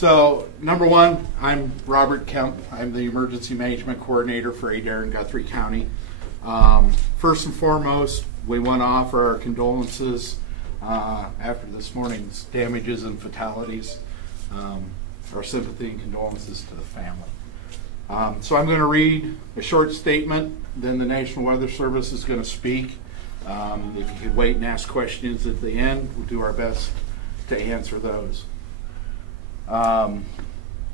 So, number one, I'm Robert Kemp. I'm the Emergency Management Coordinator for Adair and Guthrie County. First and foremost, we want to offer our condolences after this morning's damages and fatalities. Our sympathy and condolences to the family. So I'm going to read a short statement, then the National Weather Service is going to speak. If you could wait and ask questions at the end, we'll do our best to answer those.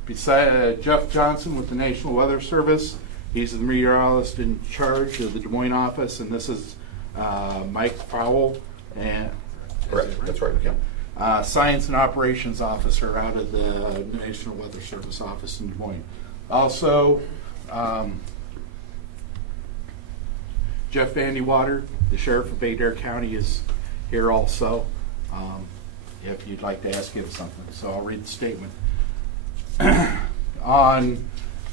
Beside Jeff Johnson with the National Weather Service, he's the meteorologist in charge of the Des Moines office, and this is Mike Fowle. And correct, that's right. Okay. Science and Operations Officer out of the National Weather Service office in Des Moines. Also, Jeff Vandewater, the Sheriff of Adair County, is here also, if you'd like to ask him something. So I'll read the statement. On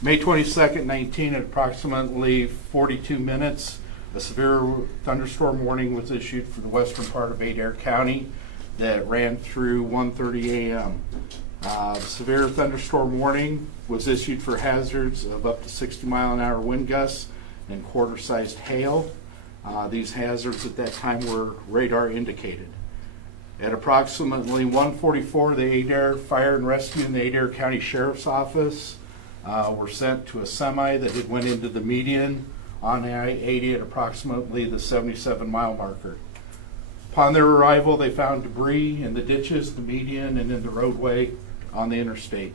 May 22nd, 19, at approximately 42 minutes, a severe thunderstorm warning was issued for the western part of Adair County that ran through 1:30 a.m. The severe thunderstorm warning was issued for hazards of up to 60-mile-an-hour wind gusts and quarter-sized hail. These hazards at that time were radar indicated. At approximately 1:44, the Adair Fire and Rescue and the Adair County Sheriff's Office were sent to a semi that had went into the median on I-80 at approximately the 77-mile marker. Upon their arrival, they found debris in the ditches, the median, and in the roadway on the interstate.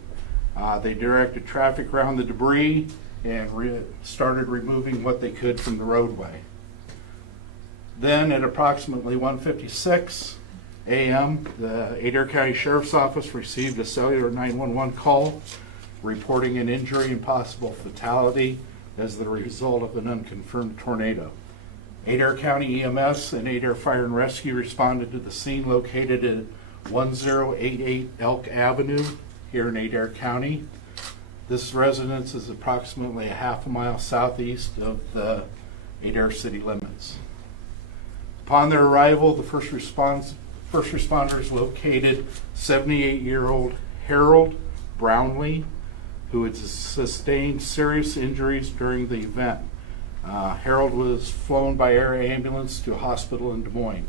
They directed traffic around the debris and started removing what they could from the roadway. Then at approximately 1:56 a.m., the Adair County Sheriff's Office received a cellular 911 call reporting an injury and possible fatality as the result of an unconfirmed tornado. Adair County EMS and Adair Fire and Rescue responded to the scene located at 1088 Elk Avenue here in Adair County. This residence is approximately a half a mile southeast of the Adair city limits. Upon their arrival, the first responders located 78-year-old Harold Brownlee, who had sustained serious injuries during the event. Harold was flown by air ambulance to a hospital in Des Moines.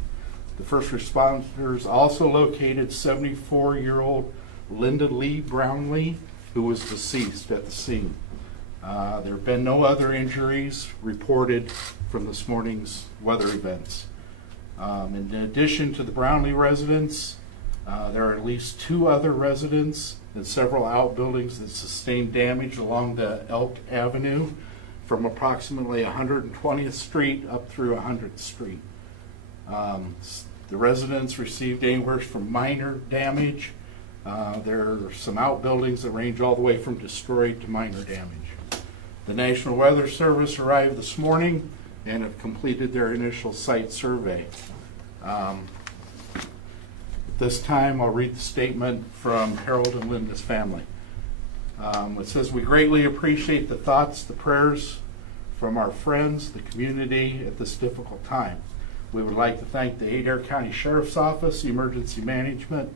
The first responders also located 74-year-old Linda Lee Brownlee, who was deceased at the scene. There have been no other injuries reported from this morning's weather events. In addition to the Brownlee residents, there are at least 2 other residents and several outbuildings that sustained damage along the Elk Avenue from approximately 120th Street up through 100th Street. The residents received anywhere from minor damage. There are some outbuildings that range all the way from destroyed to minor damage. The National Weather Service arrived this morning and have completed their initial site survey. At this time, I'll read the statement from Harold and Linda's family. It says, "We greatly appreciate the thoughts, the prayers from our friends, the community at this difficult time. We would like to thank the Adair County Sheriff's Office, Emergency Management,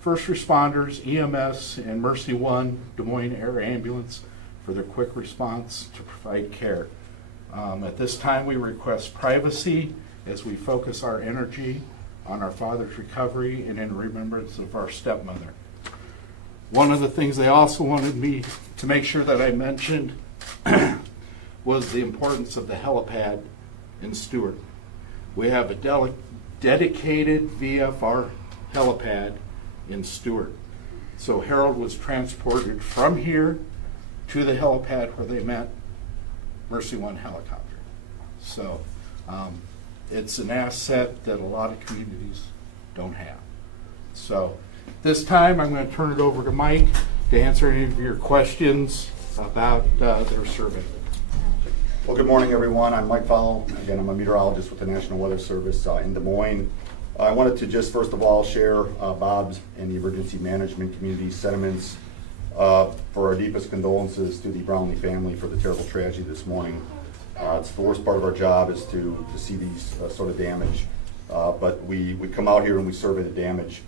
first responders, EMS, and Mercy One Des Moines Air Ambulance for their quick response to provide care. At this time, we request privacy as we focus our energy on our father's recovery and in remembrance of our stepmother." One of the things they also wanted me to make sure that I mentioned was the importance of the helipad in Stuart. We have a dedicated VFR helipad in Stuart. So Harold was transported from here to the helipad where they met Mercy One helicopter. So it's an asset that a lot of communities don't have. So this time I'm going to turn it over to Mike to answer any of your questions about their survey. Well, good morning, everyone. I'm Mike Fowle. Again, I'm a meteorologist with the National Weather Service in Des Moines. I wanted to just first of all share Bob's and the emergency management community sentiments for our deepest condolences to the Brownlee family for the terrible tragedy this morning. It's the worst part of our job is to see these sort of damage, but we come out here and we survey the damage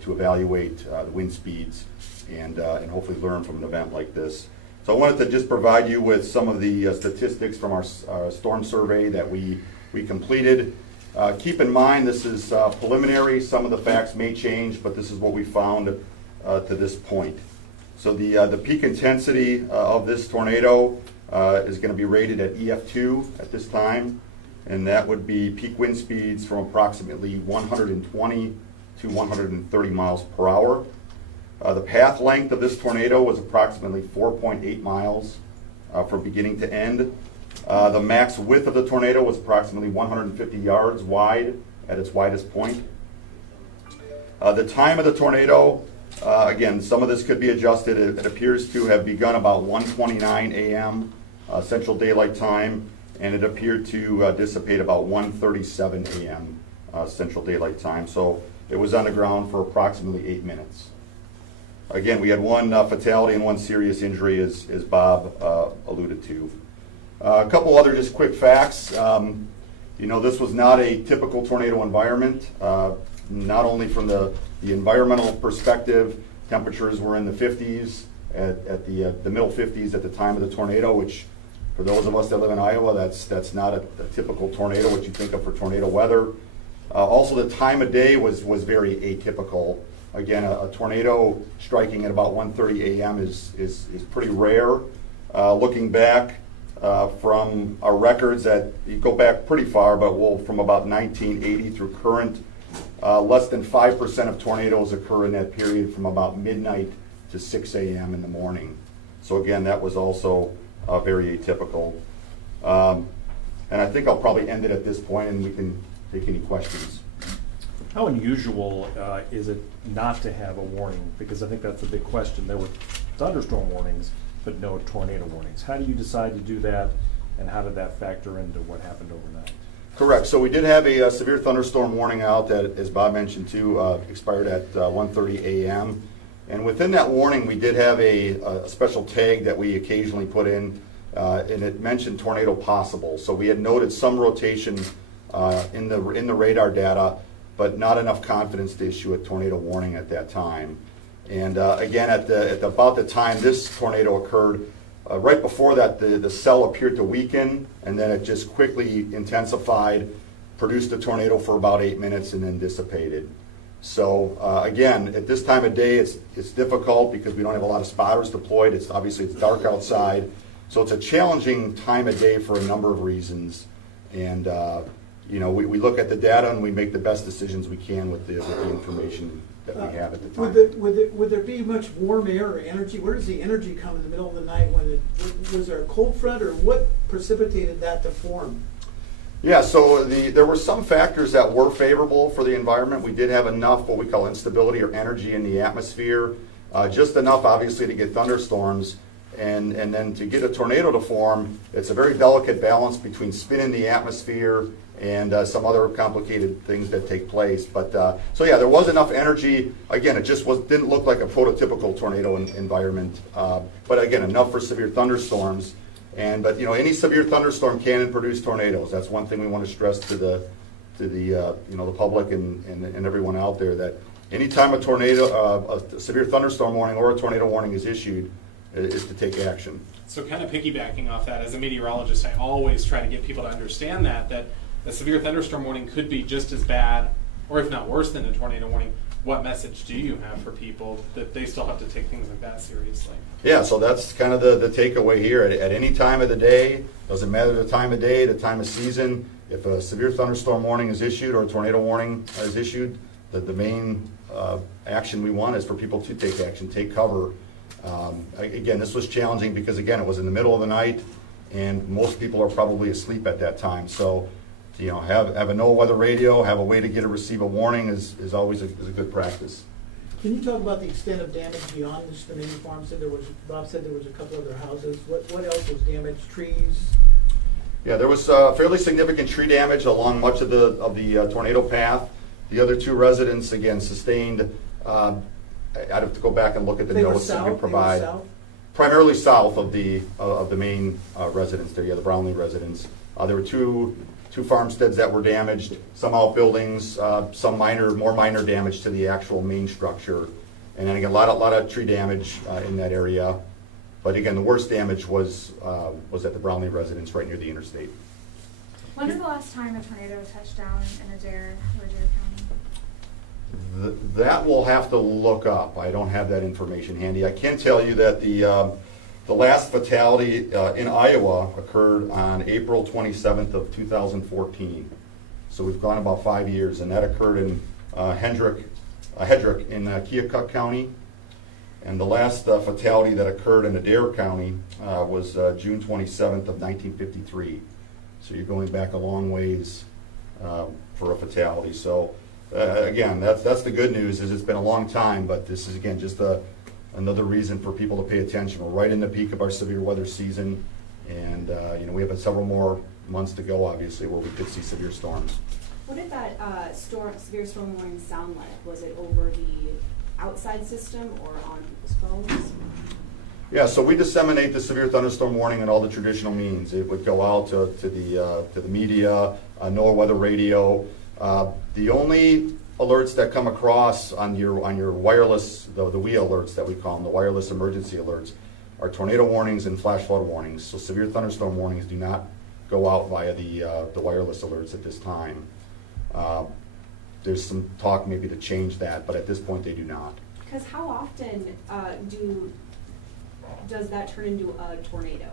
to evaluate the wind speeds and hopefully learn from an event like this. So I wanted to just provide you with some of the statistics from our storm survey that we completed. Keep in mind, this is preliminary. Some of the facts may change, but this is what we found to this point. So the peak intensity of this tornado is going to be rated at EF2 at this time, and that would be peak wind speeds from approximately 120 to 130 miles per hour. The path length of this tornado was approximately 4.8 miles from beginning to end. The max width of the tornado was approximately 150 yards wide at its widest point. The time of the tornado, again, some of this could be adjusted. It appears to have begun about 1:29 a.m. Central Daylight Time, and it appeared to dissipate about 1:37 a.m. Central Daylight Time. So it was on the ground for approximately 8 minutes. Again, we had one fatality and one serious injury, as Bob alluded to. A couple other just quick facts. This was not a typical tornado environment. Not only from the environmental perspective, temperatures were in the 50s, at the middle 50s at the time of the tornado, which for those of us that live in Iowa, that's not a typical tornado, what you think of for tornado weather. Also, the time of day was very atypical. Again, a tornado striking at about 1:30 a.m. is pretty rare. Looking back from our records, that you go back pretty far, but from about 1980 through current, less than 5% of tornadoes occur in that period from about midnight to 6 a.m. in the morning. So again, that was also very atypical. And I think I'll probably end it at this point, and we can take any questions. How unusual is it not to have a warning? Because I think that's the big question. There were thunderstorm warnings, but no tornado warnings. How do you decide to do that, and how did that factor into what happened overnight? Correct. So we did have a severe thunderstorm warning out that, as Bob mentioned too, expired at 1:30 a.m. And within that warning, we did have a special tag that we occasionally put in, and it mentioned tornado possible. So we had noted some rotation in the radar data, but not enough confidence to issue a tornado warning at that time. And again, at about the time this tornado occurred, right before that, the cell appeared to weaken, and then it just quickly intensified, produced a tornado for about 8 minutes, and then dissipated. So again, at this time of day, it's difficult because we don't have a lot of spotters deployed. It's dark outside, so it's a challenging time of day for a number of reasons. And we look at the data and we make the best decisions we can with the information that we have at the time. Would there be much warm air or energy? Where does the energy come in the middle of the night? Was there a cold front, or what precipitated that to form? Yeah, so there were some factors that were favorable for the environment. We did have enough what we call instability or energy in the atmosphere, just enough obviously to get thunderstorms, and then to get a tornado to form. It's a very delicate balance between spin in the atmosphere and some other complicated things that take place. But so yeah, there was enough energy. Again, it just didn't look like a prototypical tornado environment, but again, enough for severe thunderstorms. But any severe thunderstorm can produce tornadoes. That's one thing we want to stress to the public and everyone out there, that anytime a severe thunderstorm warning or a tornado warning is issued, is to take action. So kind of piggybacking off that, as a meteorologist, I always try to get people to understand that a severe thunderstorm warning could be just as bad, or if not worse than a tornado warning. What message do you have for people that they still have to take things like that seriously? Yeah, so that's kind of the takeaway here. At any time of the day, doesn't matter the time of day, the time of season, if a severe thunderstorm warning is issued or a tornado warning is issued, the main action we want is for people to take action, take cover. Again, this was challenging because, again, it was in the middle of the night, and most people are probably asleep at that time. So, have a NOAA weather radio, have a way to receive a warning is always a good practice. Can you talk about the extent of damage beyond just the main farm? Bob said there was a couple other houses. What else was damaged? Trees? Yeah, there was fairly significant tree damage along much of the tornado path. The other two residents, again, sustained. I'd have to go back and look at the notes that we provide. They were south? Primarily south of the main residence there. Yeah, the Brownlee residence. There were two two farmsteads that were damaged, some outbuildings, some more minor damage to the actual main structure. And then again, a lot of tree damage in that area. But again, the worst damage was at the Brownlee residence right near the interstate. When was the last time a tornado touched down in Adair or Adair County? That we'll have to look up. I don't have that information handy. I can tell you that the last fatality in Iowa occurred on April 27th of 2014. So we've gone about 5 years, and that occurred in Hedrick in Keokuk County. And the last fatality that occurred in Adair County was June 27th of 1953. So you're going back a long ways for a fatality. So again, that's the good news, is it's been a long time, but this is again just another reason for people to pay attention. We're right in the peak of our severe weather season, and we have several more months to go, obviously, where we could see severe storms. What did that severe storm warning sound like? Was it over the outside system or on people's phones? Yeah, so we disseminate the severe thunderstorm warning in all the traditional means. It would go out to the media, NOAA weather radio. The only alerts that come across on your wireless, the WEA alerts that we call them, the wireless emergency alerts, are tornado warnings and flash flood warnings. So severe thunderstorm warnings do not go out via the wireless alerts at this time. There's some talk maybe to change that, but at this point they do not. Because how often does that turn into a tornado?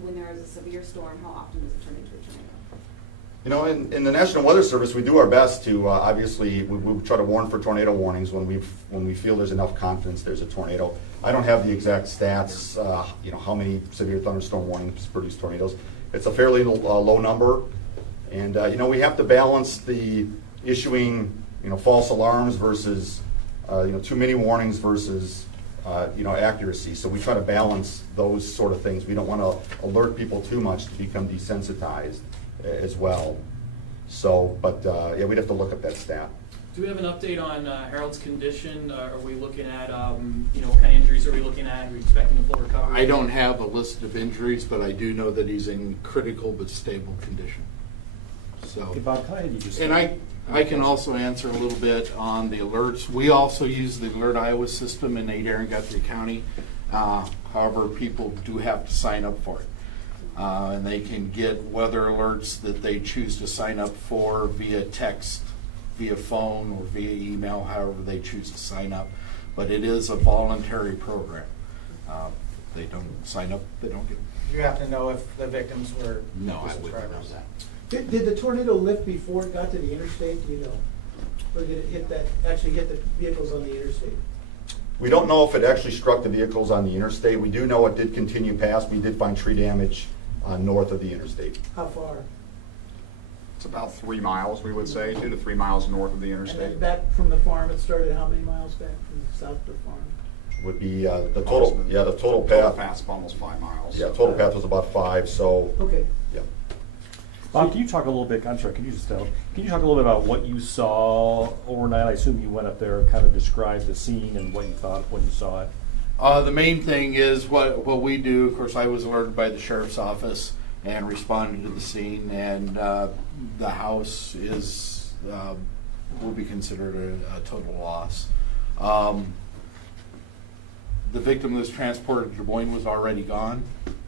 When there is a severe storm, how often does it turn into a tornado? You know, in the National Weather Service, we do our best to obviously we try to warn for tornado warnings when we feel there's enough confidence there's a tornado. I don't have the exact stats, how many severe thunderstorm warnings produce tornadoes. It's a fairly low number, and we have to balance the issuing false alarms versus too many warnings versus accuracy. So we try to balance those sort of things. We don't want to alert people too much to become desensitized as well. So, but we'd have to look up that stat. Do we have an update on Harold's condition? Are we looking at, what kind of injuries are we looking at? Are we expecting a full recovery? I don't have a list of injuries, but I do know that he's in critical but stable condition. So, Okay, Bob, can I have you just... and I can also answer a little bit on the alerts. We also use the Alert Iowa system in Adair and Guthrie County. However, people do have to sign up for it. And they can get weather alerts that they choose to sign up for via text, via phone, or via email, however they choose to sign up. But it is a voluntary program. They don't sign up, they don't get... You have to know if the victims were No, I wouldn't know subscribers. that. Did the tornado lift before it got to the interstate, do you know? Or did it actually hit the vehicles on the interstate? We don't know if it actually struck the vehicles on the interstate. We do know it did continue past. We did find tree damage north of the interstate. How far? It's about 3 miles, we would say, 2 to 3 miles north of the And then interstate. back from the farm, it started how many miles back from south of the farm? Would be the total path. Total path's almost 5 miles. Yeah, total path was about 5. So Okay. yeah. Bob, can you talk a little bit, I'm sorry, can you talk a little bit about what you saw overnight? I assume you went up there and kind of described the scene and what you thought when you saw it. The main thing is what we do. Of course, I was alerted by the sheriff's office and responded to the scene, and the house will be considered a total loss. The victim that was transported to Des Moines was already gone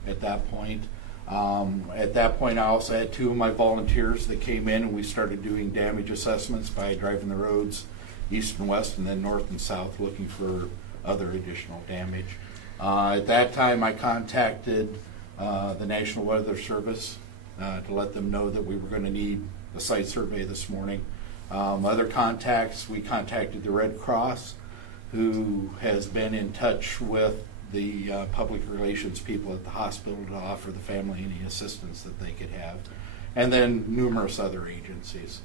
at that point. At that point, I also had 2 of my volunteers that came in, and we started doing damage assessments by driving the roads east and west and then north and south looking for other additional damage. At that time, I contacted the National Weather Service to let them know that we were going to need a site survey this morning. Other contacts, we contacted the Red Cross, who has been in touch with the public relations people at the hospital to offer the family any assistance that they could have, and then numerous other agencies.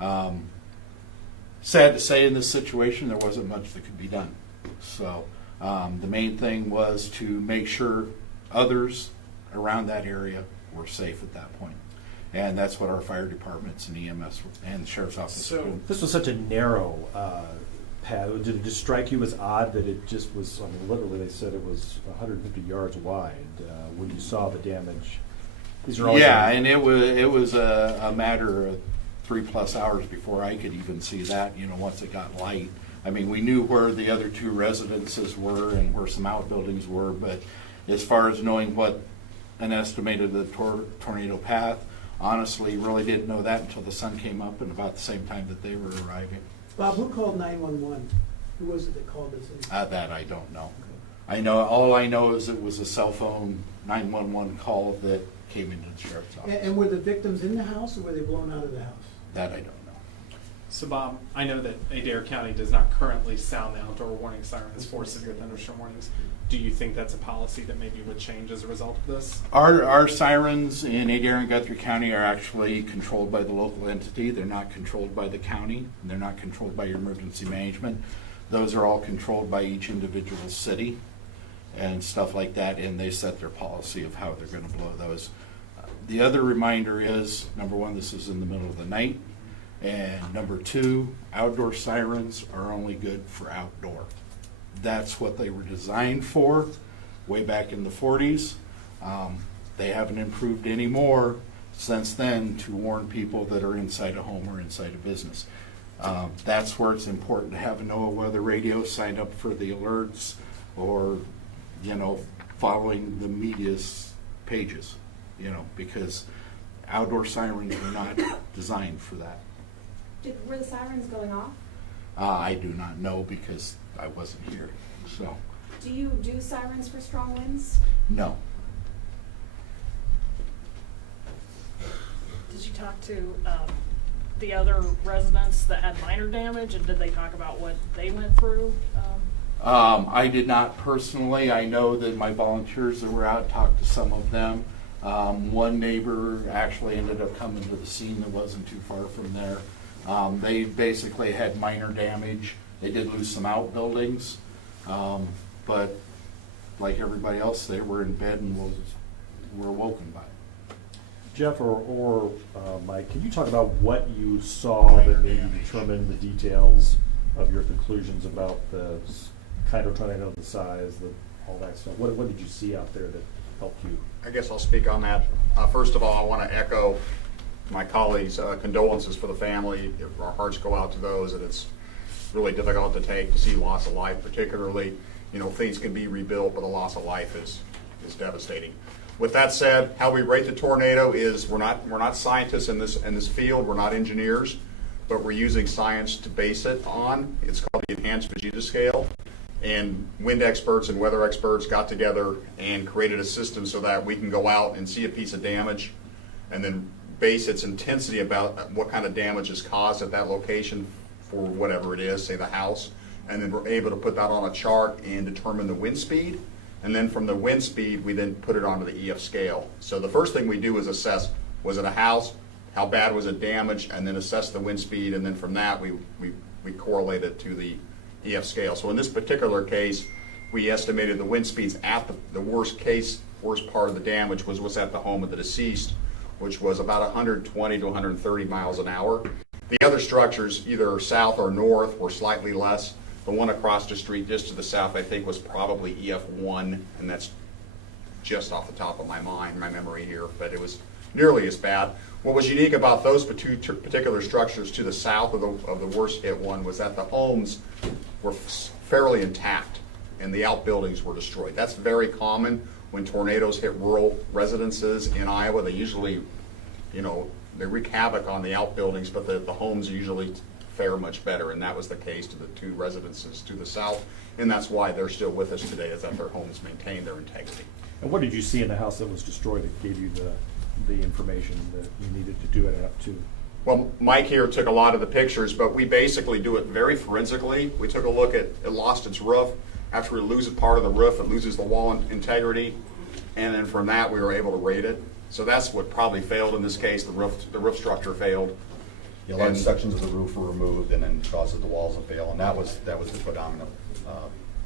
Sad to say, in this situation, there wasn't much that could be done. So the main thing was to make sure others around that area were safe at that point. And that's what our fire departments and EMS and the sheriff's office So- do. This was such a narrow path. Did it just strike you as odd that it just was, literally they said it was 150 yards wide when you saw the damage These are always Yeah, and it was a matter of 3+ hours before I could even see that, once it got light. I mean, we knew where the other 2 residences were and where some outbuildings were, but as far as knowing what an estimated the tornado path, honestly, really didn't know that until the sun came up and about the same time that they were arriving. Bob, who called 911? Who was it that called us in? That I don't know. All I know is it was a cell phone 911 call that came into the sheriff's office. And were the victims in the house, or were they blown out of the house? That I don't know. So Bob, I know that Adair County does not currently sound the outdoor warning sirens for severe thunderstorm warnings. Do you think that's a policy that maybe would change as a result of this? Our sirens in Adair and Guthrie County are actually controlled by the local entity. They're not controlled by the county. They're not controlled by your emergency management. Those are all controlled by each individual city and stuff like that, and they set their policy of how they're going to blow those. The other reminder is, number 1, this is in the middle of the night, and number 2, outdoor sirens are only good for outdoor. That's what they were designed for way back in the 40s. They haven't improved any more since then to warn people that are inside a home or inside a business. That's where it's important to have a NOAA weather radio, sign up for the alerts, or following the media's pages, because outdoor sirens are not designed for that. Were the sirens going off? I do not know because I wasn't here, so. Do you do sirens for strong winds? No. Did you talk to the other residents that had minor damage, and did they talk about what they went through? I did not personally. I know that my volunteers that were out talked to some of them. One neighbor actually ended up coming to the scene that wasn't too far from there. They basically had minor damage. They did lose some outbuildings, but like everybody else, they were in bed and were woken by it. Jeff or Mike, can you talk about what you saw that made you determine the details of your conclusions about the kind of tornado, the size, all that stuff? What did you see out there that helped you? I guess I'll speak on that. First of all, I want to echo my colleagues' condolences for the family. Our hearts go out to those, and it's really difficult to take to see loss of life, particularly, things can be rebuilt, but the loss of life is devastating. With that said, how we rate the tornado is we're not scientists in this field, we're not engineers, but we're using science to base it on. It's called the Enhanced Vegeta Scale. And wind experts and weather experts got together and created a system so that we can go out and see a piece of damage and then base its intensity about what kind of damage is caused at that location for whatever it is, say the house. And then we're able to put that on a chart and determine the wind speed. And then from the wind speed, we then put it onto the EF scale. So the first thing we do is assess, was it a house? How bad was it damaged? And then assess the wind speed. And then from that, we correlate it to the EF scale. So in this particular case, we estimated the wind speeds at the worst part of the damage was at the home of the deceased, which was about 120 to 130 miles an hour. The other structures, either south or north, were slightly less. The one across the street, just to the south, I think was probably EF1, and that's just off the top of my memory here, but it was nearly as bad. What was unique about those two particular structures to the south of the worst hit one was that the homes were fairly intact and the outbuildings were destroyed. That's very common when tornadoes hit rural residences in Iowa. They usually, they wreak havoc on the outbuildings, but the homes usually fare much better, and that was the case to the 2 residences to the south, and that's why they're still with us today, is that their homes maintain their integrity. And what did you see in the house that was destroyed that gave you the information that you needed to do it up to? Well, Mike here took a lot of the pictures, but we basically do it very forensically. We took a look at it lost its roof. After it loses part of the roof, it loses the wall integrity, and then from that we were able to rate it. So that's what probably failed in this case. The roof structure failed. Yeah, large sections of the roof were removed, and then causes the walls to fail, and that was the predominant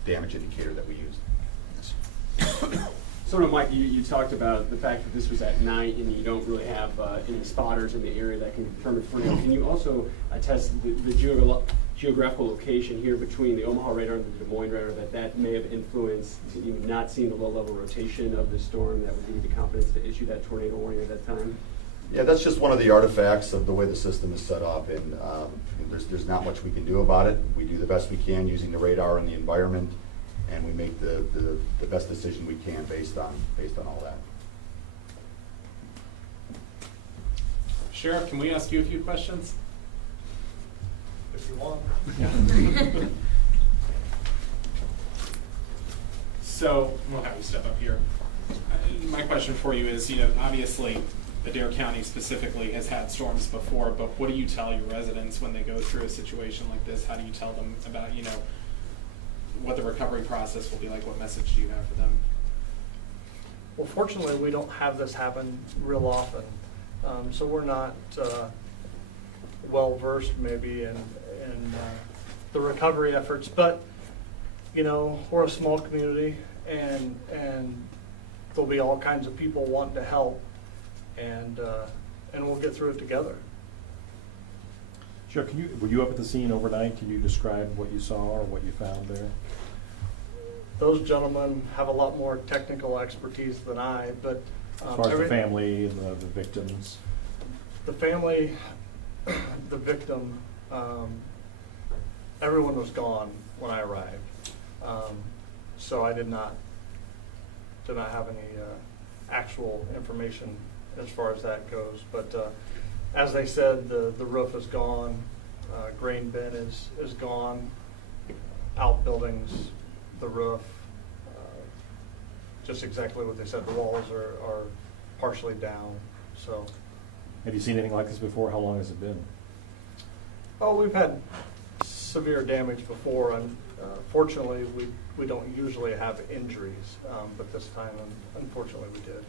damage indicator that we used. Sort of, Mike, you talked about the fact that this was at night and you don't really have any spotters in the area that can determine tornado. Can you also attest the geographical location here between the Omaha radar and the Des Moines radar, that may have influenced you not seeing the low-level rotation of the storm that would give you the confidence to issue that tornado warning at that time? Yeah, that's just one of the artifacts of the way the system is set up, and there's not much we can do about it. We do the best we can using the radar and the environment, and we make the best decision we can based on all that. Sheriff, can we ask you a few questions? If you want. So, we'll have you step up here. My question for you is, obviously, Adair County specifically has had storms before, but what do you tell your residents when they go through a situation like this? How do you tell them about, what the recovery process will be like? What message do you have for them? Well, fortunately, we don't have this happen real often, so we're not well-versed maybe in the recovery efforts, but, we're a small community, and there'll be all kinds of people wanting to help, and we'll get through it together. Sure. Were you up at the scene overnight? Can you describe what you saw or what you found there? Those gentlemen have a lot more technical expertise than I, but As far as the family and the victims? The family, the victim, everyone was gone when I arrived, so I did not have any actual information as far as that goes. But as they said, the roof is gone, grain bin is gone, outbuildings, the roof, just exactly what they said. The walls are partially down. So, have you seen anything like this before? How long has it been? Oh, we've had severe damage before, and fortunately, we don't usually have injuries, but this time, unfortunately, we did.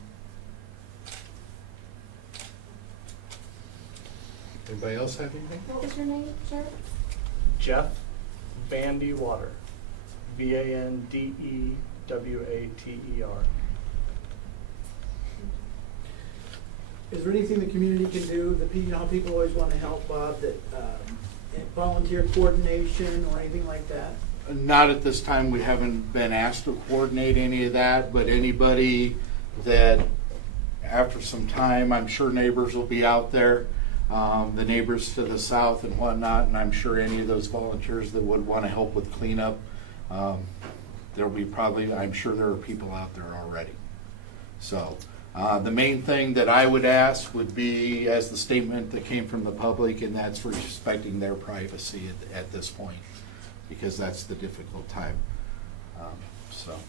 Anybody else have anything? What was your name, Sheriff? Jeff Vandewater, Vandewater. Is there anything the community can do? How people always want to help, Bob, that volunteer coordination or anything like that? Not at this time. We haven't been asked to coordinate any of that, but anybody that, after some time, I'm sure neighbors will be out there, the neighbors to the south and whatnot, and I'm sure any of those volunteers that would want to help with cleanup, there'll be I'm sure there are people out there already. So the main thing that I would ask would be, as the statement that came from the public, and that's respecting their privacy at this point, because that's the difficult time. So.